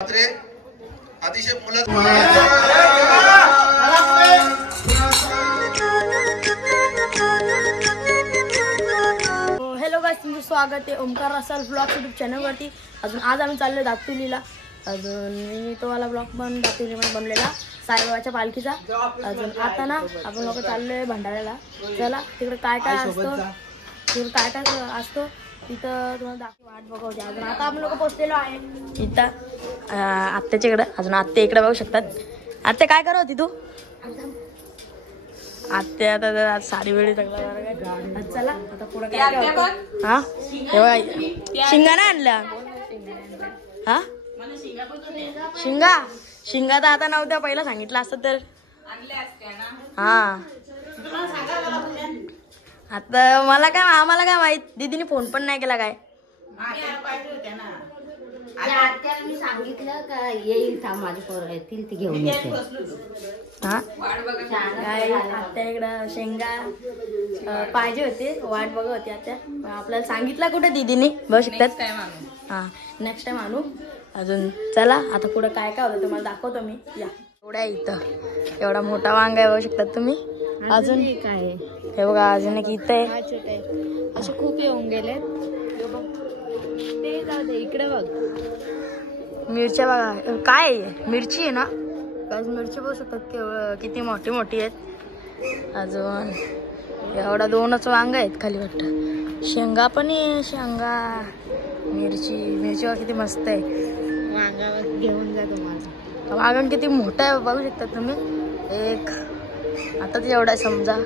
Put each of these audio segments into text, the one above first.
अतिशय hello guys, तुमचं स्वागत आहे ओमकार रसाल ब्लॉग यूट्यूब चॅनलवरती। अजून आज आम्ही चाललो दापोलीला। अजून मी तुम्हाला ब्लॉग पण दापोलीमध्ये बनवलेला साईबाबाच्या पालखीचा। अजून आता ना आपण लोक चाललोय भंडाऱ्याला। चला तिकडे काय काय असतो तिथं तुम्हाला वाट बघायची। अजून आता आपण लोक पोहोचलेलो आहे इथं आत्याच्याकडे। अजून आत्या इकडे बघू शकतात। आत्या काय करत होती तू? आत्या आता साडी वेळी सगळं। चला आता पुढे काय हा शिंगा नाही आणला हा शिंगा तर आता नव्हत्या, पहिला सांगितलं असतं तर हा। आता आम्हाला काय माहित, दीदीने फोन पण नाही केला काय। मी सांगितलं का येईल का माझी पोरं येतील ती घेऊन येते। हा काय आत्या इकडं शेंगा पाहिजे होते, वाट बघत होती आत्या। आपल्याला सांगितलं कुठे दीदीने, बघू शकतात। हा नेक्स्ट टाइम आणू। अजून चला आता पुढे काय काय होतं तुम्हाला दाखवतो मी। या एवढ्या इथं एवढा मोठा वांगा आहे, बघू शकतात तुम्ही। अजून काय हे बघा, अजून एक इथं आहे। छोटे असे खूप येऊन गेले ते। जाऊ दे, इकडे बघ मिरच्या बघा, काय मिरची आहे ना। मिरची बघू शकतात किती मोठी मोठी आहेत। अजून एवढा दोनच वांग आहेत खाली वाटतं। शेंगा पण आहे, शेंगा मिरची किती मस्त आहे। वांगा घेऊन जा तुम्हाला। वांगण किती मोठा आहे बघू शकता तुम्ही। एक आता ते एवढा समजा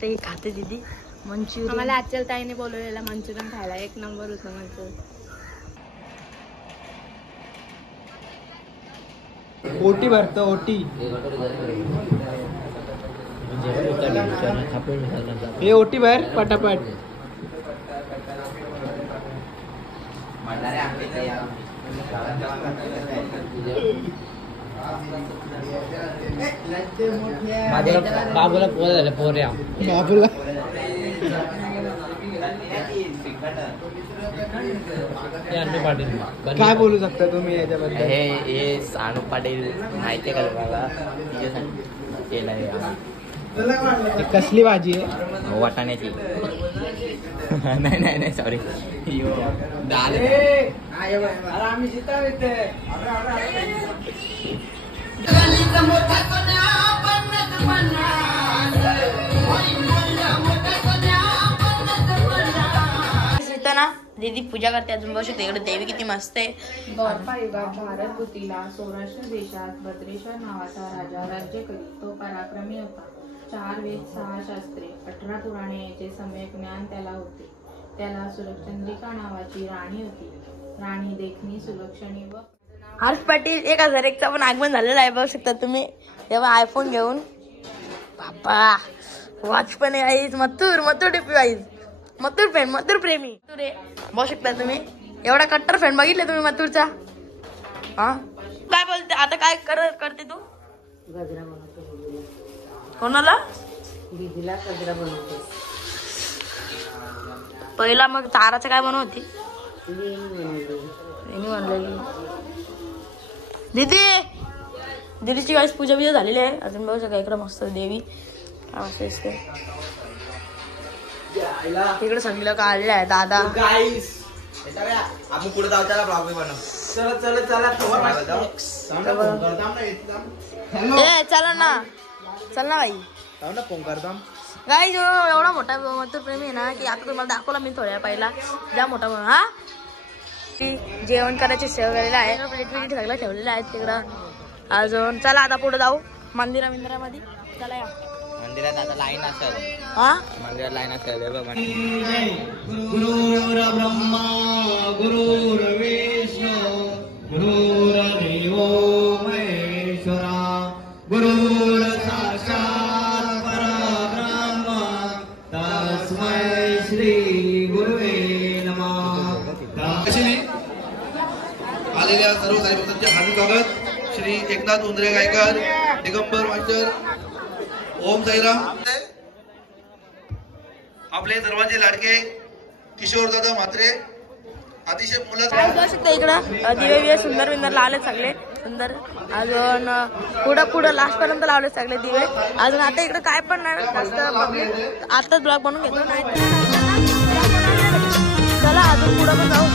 ते खाते दीदी मंचुरियन। आम्हाला आजच्या ताईने बोलवलेला मंचुरियन खायला, एक नंबर होतं मंचुरियन। ओटी भरतो ओटी, हे ओटी भर पटापट। बाबूला पोर झालं, पोऱ्या बाबूला काय बोलू शकता तुम्ही याच्याबद्दल? हे सानू पाटील माहिती आहे का तुम्हाला? तिच्यासाठी केलंय। कसली भाजी आहे? वाटाण्याची। नाही सॉरी, दाल। ना दीदी पूजा करते। अजून बघू शकते इकडे देवी किती मस्त आहे। द्वापार युगात भारत भूतीला सौराष्ट्र देशात भद्रेश्वर नावाचा राजा राज्य करीत। तो पराक्रमी होता। 4 वेद 6 शास्त्रे 18 पुराणे याचे सम्यक ज्ञान त्याला होते। त्याला सुलक्षचंद्रिका नावाची राणी होती। राणी देखणी सुलक्षणी व हर्ष पाटील 1001 चा पण आगमन झालेला आहे, बघू शकता तुम्ही। तेव्हा आयफोन घेऊन बाप्पा वॉच पण आहे। मथुर टिपी वाईज मथुर फॅन, मथुर प्रेमी बघू शकता तुम्ही। एवढा कट्टर फॅन बघितले तुम्ही मथुरचा। हा काय बोलते आता, काय करते तू? गजरा बनवतो। कोणाला? दीदीला गजरा बनवतो। पहिला मग ताराचं काय बनवती? वेणी बनलेली दीदीची काहीच पूजा बिजा झालेली आहे। अजून बघू शकता इकडे मस्त देवी असते। तिकडे संगीला काढले आहे दादा। आपण पुढे जाऊ, त्याला ब्लॉग बनव। चला चला ना भाई, फोन करता गाईज। एवढा मोठा मथुर प्रेमी आहे ना की आता तुम्हाला दाखवला मी थोड्या पहिला ज्या मोठा म्हणून। हा की जेवण करायची सेव केलेलं आहे, प्लेट सगळं ठेवलेलं आहे तिकडं। अजून चला आता पुढे जाऊ मंदिरामध्ये। चला या मंदिरात आता लाईन असेल। हा मंदिरात लाईन असेल। गुरुर् ब्रह्मा गुरुर्विष्णू गुरुर्देवो महेश्वरा गुरुर् साक्षात् परब्रह्म तस्मै श्री गुरुवे नमः। आलेल्या सर्व साईभक्तांचे हार्दिक स्वागत। श्री एकनाथ उंद्रे गायकर, दिगंबर वाचर, ओम साईराम। आपले सर्वांचे लाडके किशोरदादा म्हात्रे अतिशय मुलं काय बघू शकता इकडं दिवे बिवे सुंदर बिंदर लावले सगळे सुंदर. अजून पुढं लास्ट पर्यंत लावले सगळे दिवे. अजून आता इकडे काय पण नाही जास्त पब्लिक. आताच ब्लॉग बनवून घेतो नाही चला अजून पुढं पण जाऊ.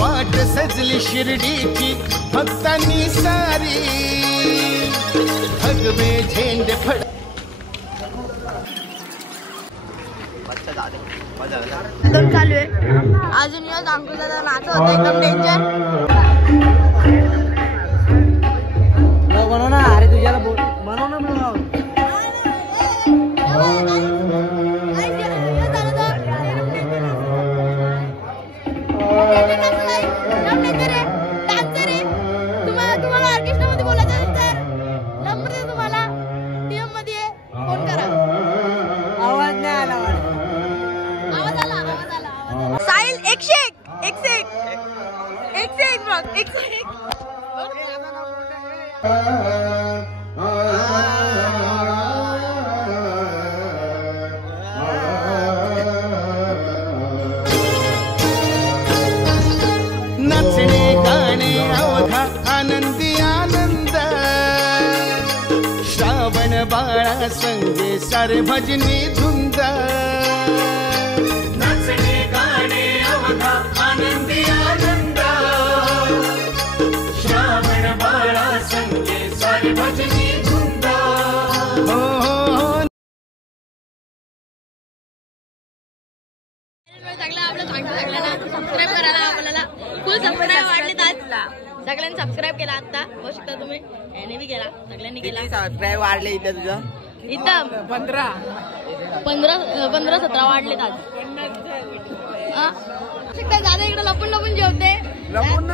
वाट सजली शिर्डीची भक्तांनी सारी भगवे झेंडे फड एकदम चालू आहे. अजून या अंकुशला नाच होतं एकदम डेंजर. बनव ना अरे तुझ्याला बनव ना ब्लॉग. तुम्हाला ऑर्केस्ट्रामध्ये बोलायचं असेल तर नंबर दे तुम्हाला. टीएम मध्ये फोन करा. आवाज नाही आला. आवाज आला. साहिल 101 बघ 101. नाचणे गाणे अवघा आनंदी आनंद श्रावण बाळा संगे सारे भजनी धुंद. नाचणे गाणे अवघा आनंदी आनंद श्रावण बाळा संगे सारे भजनी धुंद. हो हो सबस्क्राईब करायला आपल्याला फुल सबस्क्राईब वाढलेत आज. सगळ्यांनी सबस्क्राईब केला आता बघू शकता तुम्ही. याने बी केला सगळ्यांनी केला. सबस्क्राईब वाढले इथे तुझं इथं 15-17 वाढलेत आज. दादा इकडे लपून लपून जेवते. लपून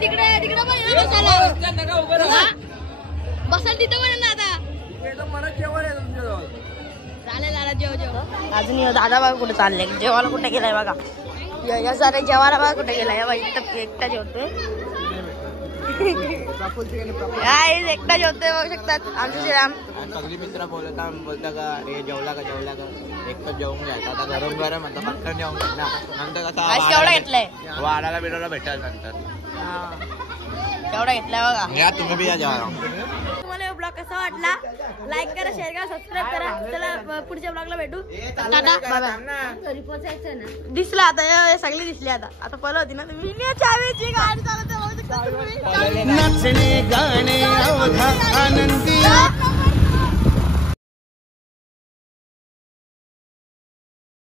तिकडे बसाल तिथं पण दादा. चालेल दादा जेव. अजून दादा बघा कुठे चालले. जेवायला कुठे गेलाय बघा. या सारे जेवायला बघा कुठे गेलाय. एकटा जेवतोय. एकटा जेवतोय बघू शकतात आमचे श्रीराम. सगळी मित्र बोलता का हे जेवला का एकच जेवून घ्यायचं. आता गरम गरम आता पटकन जेवून घ्यायला नंतर आज केवढा घेतलाय वाढायला बिडायला भेटायला नंतर केवढा घेतलाय बघा. या तुम्ही बी या जेवायला. तुम्हाला ब्लॉग कसा वाटला लाईक करा शेअर करा सबस्क्राईब करा. चला पुढच्या ब्लॉगला भेटू. Tata bye. घरी पोचायचं ना. दिसला आता सगळी दिसली. आता पहिलं होती ना तुम्ही चावीची गाडी चालवते. नाचणे गाणे अवघा आनंदी